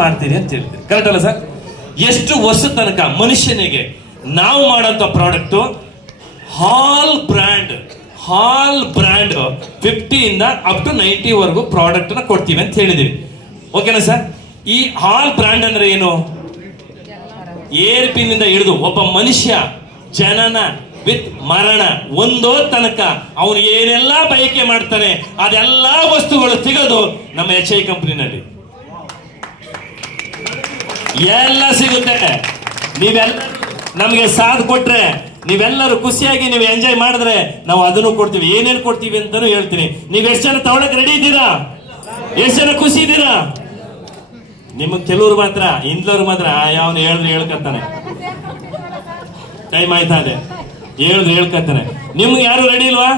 ಮಾಡ್ತೀರಿ ಅಂತ ಹೇಳ್ತೀರಿ. ಕರೆಕ್ಟ್ ಅಲ್ಲ ಸರ್? ಎಷ್ಟು ವರ್ಷ ತನಕ ಮನುಷ್ಯನಿಗೆ ನಾವು ಮಾಡೋಂಥ ಪ್ರಾಡಕ್ಟು ಹಾಲ್ ಬ್ರ್ಯಾಂಡ್ 50 ಇಂದ ಅಪ್ ಟು 90 ವರೆಗೂ ಪ್ರಾಡಕ್ಟ್ ನ ಕೊಡ್ತೀವಿ ಅಂತ ಹೇಳಿದೀವಿ. ಓಕೆನಾ ಸರ್? ಈ ಹಾಲ್ ಬ್ರ್ಯಾಂಡ್ ಅಂದ್ರೆ ಏನು? ಏರ್ ಪಿನ್ ಇಂದ ಹಿಡಿದು ಒಬ್ಬ ಮನುಷ್ಯ ಜನನ ವಿತ್ ಮರಣ ಒಂದೋ ತನಕ ಅವನು ಏನೆಲ್ಲ ಬಯಕೆ ಮಾಡ್ತಾನೆ ಅದೆಲ್ಲಾ ವಸ್ತುಗಳು ಸಿಗೋದು ನಮ್ಮ HI ಕಂಪನಿನಲ್ಲಿ. ಎಲ್ಲ ಸಿಗುತ್ತೆ. ನೀವೆಲ್ಲ ನಮಗೆ ಸಾಥ್ ಕೊಟ್ರೆ, ನೀವೆಲ್ಲರೂ ಖುಷಿಯಾಗಿ ನೀವು ಎಂಜಾಯ್ ಮಾಡಿದ್ರೆ ನಾವು ಅದನ್ನು ಕೊಡ್ತೀವಿ. ಏನೇನು ಕೊಡ್ತೀವಿ ಅಂತಾನು ಹೇಳ್ತೀನಿ. ನೀವು ಎಷ್ಟು ಜನ ತಗೊಳಕ್ ರೆಡಿ ಇದ್ದೀರಾ? ಎಷ್ಟು ಜನ ಖುಷಿ ಇದ್ದೀರಾ? ನಿಮಗೆ ಕೆಲವ್ರು ಮಾತ್ರ, ಇಂದ್ಲವ್ರು ಮಾತ್ರ ಯಾವನು ಹೇಳಿದ್ರೆ ಹೇಳ್ಕತ್ತಾನೆ, ಟೈಮ್ ಆಯ್ತಾ ಇದೆ, ಹೇಳಿದ್ರೆ ಹೇಳ್ಕತ್ತಾನೆ. ನಿಮ್ಗೆ ಯಾರು ರೆಡಿ ಇಲ್ವಾ?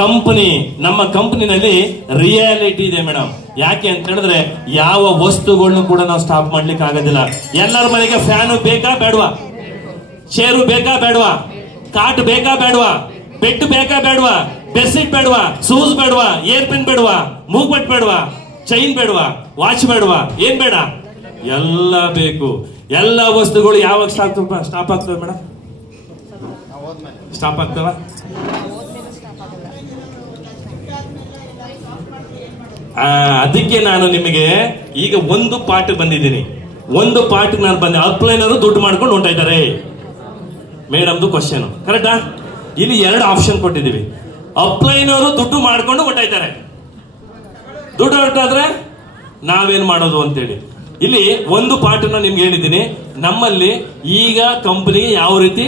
ಕಂಪನಿ, ನಮ್ಮ ಕಂಪನಿನಲ್ಲಿ ರಿಯಾಲಿಟಿ ಇದೆ ಮೇಡಮ್. ಯಾಕೆ ಅಂತ ಹೇಳಿದ್ರೆ ಯಾವ ವಸ್ತುಗಳನ್ನು ಕೂಡ ನಾವು ಸ್ಟಾಪ್ ಮಾಡ್ಲಿಕ್ಕೆ ಆಗೋದಿಲ್ಲ. ಎಲ್ಲರ ಮನೆಗೆ ಫ್ಯಾನು ಬೇಕಾ ಬೇಡವಾ? ಚೇರು ಬೇಕಾ ಬೇಡವಾ? ಕಾಟ್ ಬೇಕಾ ಬೇಡವಾ? ಬೆಡ್ ಬೇಕಾ ಬೇಡವಾ? ಬೆಡ್ಶೀಟ್ ಬೇಡವಾ? ಶೂಸ್ ಬೇಡವಾ? ಏರ್ ಪಿನ್ ಬೇಡವಾ? ಮೂಗ್ಬಟ್ ಬೇಡವಾ? ಚೈನ್ ಬೇಡವಾ? ವಾಚ್ ಬೇಡವಾ? ಏನ್ ಬೇಡ? ಎಲ್ಲ ಬೇಕು. ಎಲ್ಲ ವಸ್ತುಗಳು ಯಾವಾಗ ಸ್ಟಾಪ್ ಆಗ್ತವೆ ಮೇಡಮ್? ಸ್ಟಾಪ್ ಆಗ್ತವ? ಅದಕ್ಕೆ ನಾನು ನಿಮಗೆ ಈಗ ಒಂದು ಪಾಠ ಬಂದಿದ್ದೀನಿ. ಒಂದು ಪಾಠ ನಾನು ಬಂದೆ. ಅಪ್ಲೈನರು ದುಡ್ಡು ಮಾಡ್ಕೊಂಡು ಹೊಂಟ ಇದ್ದಾರೆ ಮೇಡಮ್ದು ಕ್ವಶನ್. ಕರೆಕ್ಟಾ? ಇಲ್ಲಿ 2 ಆಪ್ಷನ್ ಕೊಟ್ಟಿದ್ದೀವಿ. ಅಪ್ಲೈನರು ದುಡ್ಡು ಮಾಡ್ಕೊಂಡು ಹೊಂಟ ಇದ್ದಾರೆ. ದುಡ್ಡು ಹೊರಟಾದ್ರೆ ನಾವೇನ್ ಮಾಡೋದು ಅಂತೇಳಿ ಇಲ್ಲಿ ಒಂದು ಪಾಠನ ನಿಮ್ಗೆ ಹೇಳಿದ್ದೀನಿ. ನಮ್ಮಲ್ಲಿ ಈಗ ಕಂಪನಿಗೆ ಯಾವ ರೀತಿ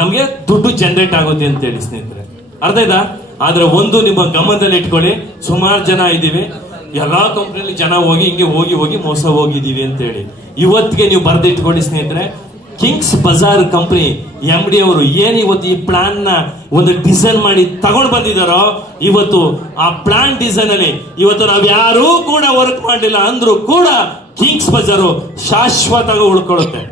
ನಮಗೆ ದುಡ್ಡು ಜನರೇಟ್ ಆಗುತ್ತೆ ಅಂತೇಳಿ ಸ್ನೇಹಿತರೆ, ಅರ್ಥ ಆಯ್ತಾ? ಆದ್ರೆ ಒಂದು ನಿಮ್ಮ ಗಮನದಲ್ಲಿ ಇಟ್ಕೊಳ್ಳಿ, ಸುಮಾರು ಜನ ಇದ್ದೀವಿ, ಎಲ್ಲಾ ಕಂಪ್ನಿಯಲ್ಲಿ ಜನ ಹೋಗಿ ಹಿಂಗೆ ಹೋಗಿ ಮೋಸ ಹೋಗಿದ್ದೀವಿ ಅಂತೇಳಿ. ಇವತ್ತಿಗೆ ನೀವು ಬರೆದಿಟ್ಕೊಳ್ಳಿ ಸ್ನೇಹಿತರೆ, ಕಿಂಗ್ಸ್ ಬಜಾರ್ ಕಂಪನಿ MD ಅವರು ಏನ್ ಇವತ್ತು ಈ ಪ್ಲಾನ್ ನ ಒಂದು ಡಿಸೈನ್ ಮಾಡಿ ತಗೊಂಡು ಬಂದಿದ್ದಾರೋ, ಇವತ್ತು ಆ ಪ್ಲಾನ್ ಡಿಸೈನ್ ಅಲ್ಲಿ ಇವತ್ತು ನಾವ್ ಯಾರೂ ಕೂಡ ವರ್ಕ್ ಮಾಡಲಿಲ್ಲ ಅಂದ್ರೂ ಕೂಡ ಕಿಂಗ್ಸ್ ಬಜಾರು ಶಾಶ್ವತವಾಗಿ ಉಳ್ಕೊಳ್ಳುತ್ತೆ.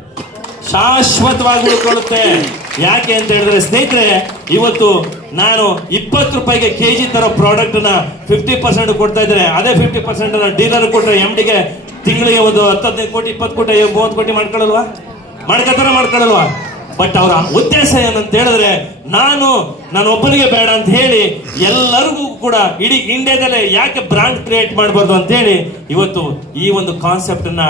ಯಾಕೆ ಅಂತ ಹೇಳಿದ್ರೆ ಸ್ನೇಹಿತರೆ, ಇವತ್ತು ನಾನು 20 ರೂಪಾಯಿಗೆ KG ತರ ಪ್ರಾಡಕ್ಟ್ ನ 50% ಕೊಡ್ತಾ ಇದ್ರೆ, ಅದೇ 50% ಡೀಲರ್ ಕೊಟ್ರೆ MDಗೆ ತಿಂಗಳಿಗೆ ಒಂದು 10-15 ಕೋಟಿ 20 ಕೋಟಿ 30 ಕೋಟಿ ಮಾಡ್ಕೊಳ್ಳಲ್ವಾ? ಮಾಡ್ಕೊಳಲ್ವಾ? ಬಟ್ ಅವರ ಉದ್ದೇಶ ಏನಂತ ಹೇಳಿದ್ರೆ, ನಾನು ಒಬ್ಬನಿಗೆ ಬೇಡ ಅಂತ ಹೇಳಿ ಎಲ್ಲರಿಗೂ ಕೂಡ ಇಡೀ ಇಂಡಿಯಾದಲ್ಲೇ ಯಾಕೆ ಬ್ರಾಂಡ್ ಕ್ರಿಯೇಟ್ ಮಾಡಬಾರ್ದು ಅಂತ ಹೇಳಿ ಇವತ್ತು ಈ ಒಂದು ಕಾನ್ಸೆಪ್ಟ್ ಅನ್ನ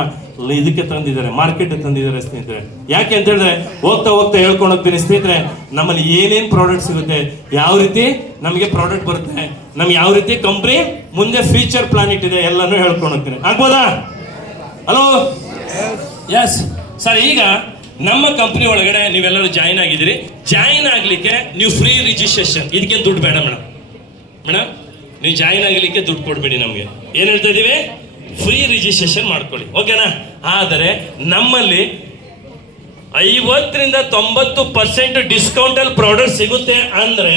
ಇದಕ್ಕೆ ತಂದಿದ್ದಾರೆ, ಮಾರ್ಕೆಟ್ ತಂದಿದ್ದಾರೆ ಸ್ನೇಹಿತರೆ. ಯಾಕೆ ಅಂತ ಹೇಳಿದ್ರೆ ಹೋಗ್ತಾ ಹೇಳ್ಕೊಂಡು ಹೋಗ್ತೀನಿ ಸ್ನೇಹಿತರೆ, ನಮ್ಮಲ್ಲಿ ಏನೇನ್ ಪ್ರಾಡಕ್ಟ್ ಸಿಗುತ್ತೆ, ಯಾವ ರೀತಿ ನಮಗೆ ಪ್ರಾಡಕ್ಟ್ ಬರುತ್ತೆ, ನಮ್ಗೆ ಯಾವ ರೀತಿ ಕಂಪ್ನಿ ಮುಂದೆ ಫ್ಯೂಚರ್ ಪ್ಲಾನ್ ಇಟ್ಟಿದೆ ಎಲ್ಲಾನು ಹೇಳ್ಕೊಂಡು ಹೋಗ್ತೀನಿ. ಆಗ್ಬೋದಾ? Hello, yes sir. ಈಗ ನಮ್ಮ ಕಂಪನಿ ಒಳಗಡೆ ನೀವೆಲ್ಲರೂ ಜಾಯಿನ್ ಆಗಿದ್ದೀರಿ. ಜಾಯಿನ್ ಆಗ್ಲಿಕ್ಕೆ ನೀವು ಫ್ರೀ ರಿಜಿಸ್ಟ್ರೇಷನ್, ಇದಕ್ಕೆ ದುಡ್ಡು ಬೇಡ ಮೇಡಮ್. ನೀವು ಜಾಯಿನ್ ಆಗ್ಲಿಕ್ಕೆ ದುಡ್ಡು ಕೊಡ್ಬೇಡಿ. ನಮ್ಗೆ ಏನ್ ಹೇಳ್ತಾ ಇದೀವಿ? ಫ್ರೀ ರಿಜಿಸ್ಟ್ರೇಷನ್ ಮಾಡ್ಕೊಳ್ಳಿ, ಓಕೆನಾ? ಆದರೆ ನಮ್ಮಲ್ಲಿ 50-90% ಡಿಸ್ಕೌಂಟ್ ಅಲ್ಲಿ ಪ್ರಾಡಕ್ಟ್ ಸಿಗುತ್ತೆ ಅಂದ್ರೆ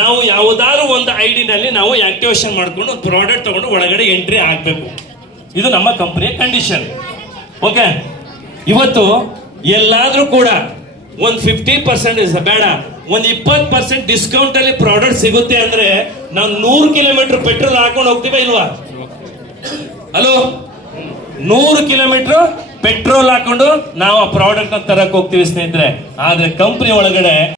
ನಾವು ಯಾವುದಾದ್ರು ಒಂದು ID ನಲ್ಲಿ ನಾವು ಆಕ್ಟಿವೇಶನ್ ಮಾಡ್ಕೊಂಡು ಒಂದು ಪ್ರಾಡಕ್ಟ್ ತಗೊಂಡು ಒಳಗಡೆ ಎಂಟ್ರಿ ಆಗ್ಬೇಕು. ಇದು ನಮ್ಮ ಕಂಪನಿಯ ಕಂಡೀಷನ್, ಓಕೆ? ಇವತ್ತು ಎಲ್ಲಾದ್ರೂ ಕೂಡ ಒಂದು 50% ಬೇಡ, ಒಂದು 20% ಡಿಸ್ಕೌಂಟ್ ಅಲ್ಲಿ ಪ್ರಾಡಕ್ಟ್ ಸಿಗುತ್ತೆ ಅಂದ್ರೆ ನಾವು 100 ಕಿಲೋಮೀಟರ್ ಪೆಟ್ರೋಲ್ ಹಾಕೊಂಡು ಹೋಗ್ತೀವಿ ಇಲ್ವಾ? ಹಲೋ, 100 ಕಿಲೋಮೀಟರ್ ಪೆಟ್ರೋಲ್ ಹಾಕೊಂಡು ನಾವು ಆ ಪ್ರಾಡಕ್ಟ್ ನ ತರಕ್ ಹೋಗ್ತೀವಿ ಸ್ನೇಹಿತರೆ. ಆದ್ರೆ ಕಂಪನಿ ಒಳಗಡೆ